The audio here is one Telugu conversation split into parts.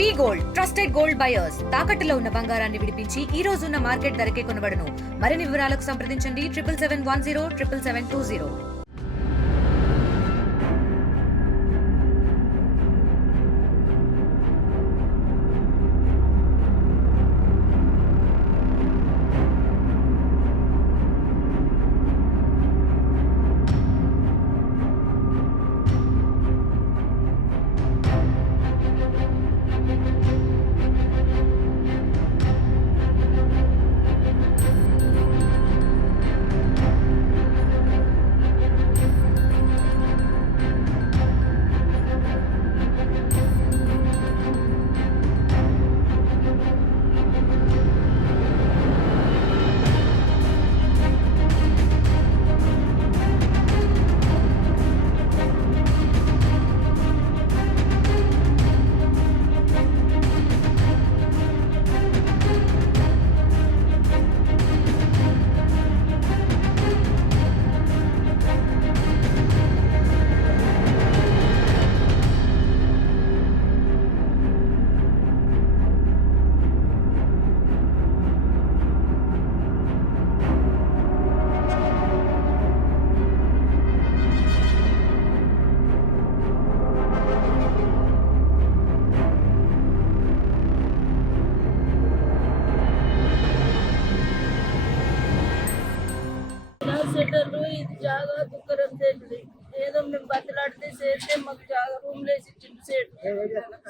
వి గోల్డ్ ట్రస్టెడ్ గోల్డ్ బయర్స్ తాకట్టులో ఉన్న బంగారాన్ని విడిపించి ఈ రోజు ఉన్న మార్కెట్ ధరకే కొనబడును. మరిన్ని వివరాలకు సంప్రదించండి 7771 77720. సెంటర్లో ఇది జాగా దుఃఖరం చేసింది. ఏదో మేము బతిలాడితే చేస్తే మాకు జాగా రూమ్ లేసి ఇచ్చింది.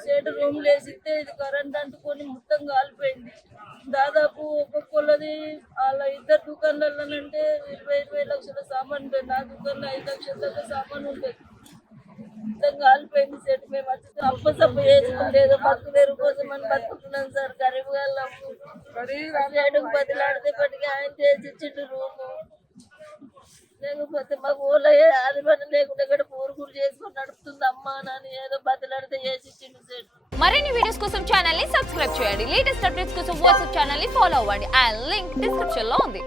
సేటు రూమ్ లేసి ఇస్తే ఇది కరెంట్ అంటుకొని మొత్తం కాలిపోయింది. దాదాపు ఒక్కొక్కది వాళ్ళ ఇద్దరు దుకాణాలనంటే 20 లక్షల సామాన్ పోయింది. ఆ దుకాణంలో 5 లక్షల దాకా సామాన్ ఉంటుంది. మొత్తం కాలిపోయింది. సెట్ మేము వచ్చి అప్పసప్ప చేసుకుంటే ఏదో బతుకుదేరు కోసం అని బతుకుతున్నాం సార్. గరీబ్ వాళ్ళము సేటుకు బతిలాడితే పట్టుకి ఆయన చేసి ఇచ్చిండు రూము. లేకపోతే మాకు ఊళ్ళో అది పని లేకుండా ఇక్కడ పూరుకూరు చేసుకొని నడుపుతుంది అమ్మా అని ఏదో బతిలాడితే చేసి ఇచ్చిండు సేటు. మరిన్ని వీడియోస్ కోసం ఛానల్ ని సబ్స్క్రైబ్ చేయండి. లేటెస్ట్ అప్డేట్స్ కోసం వాట్సాప్ ఛానల్ ని ఫాలో అవ్వండి. ఆ లింక్ డిస్క్రిప్షన్ లో ఉంది.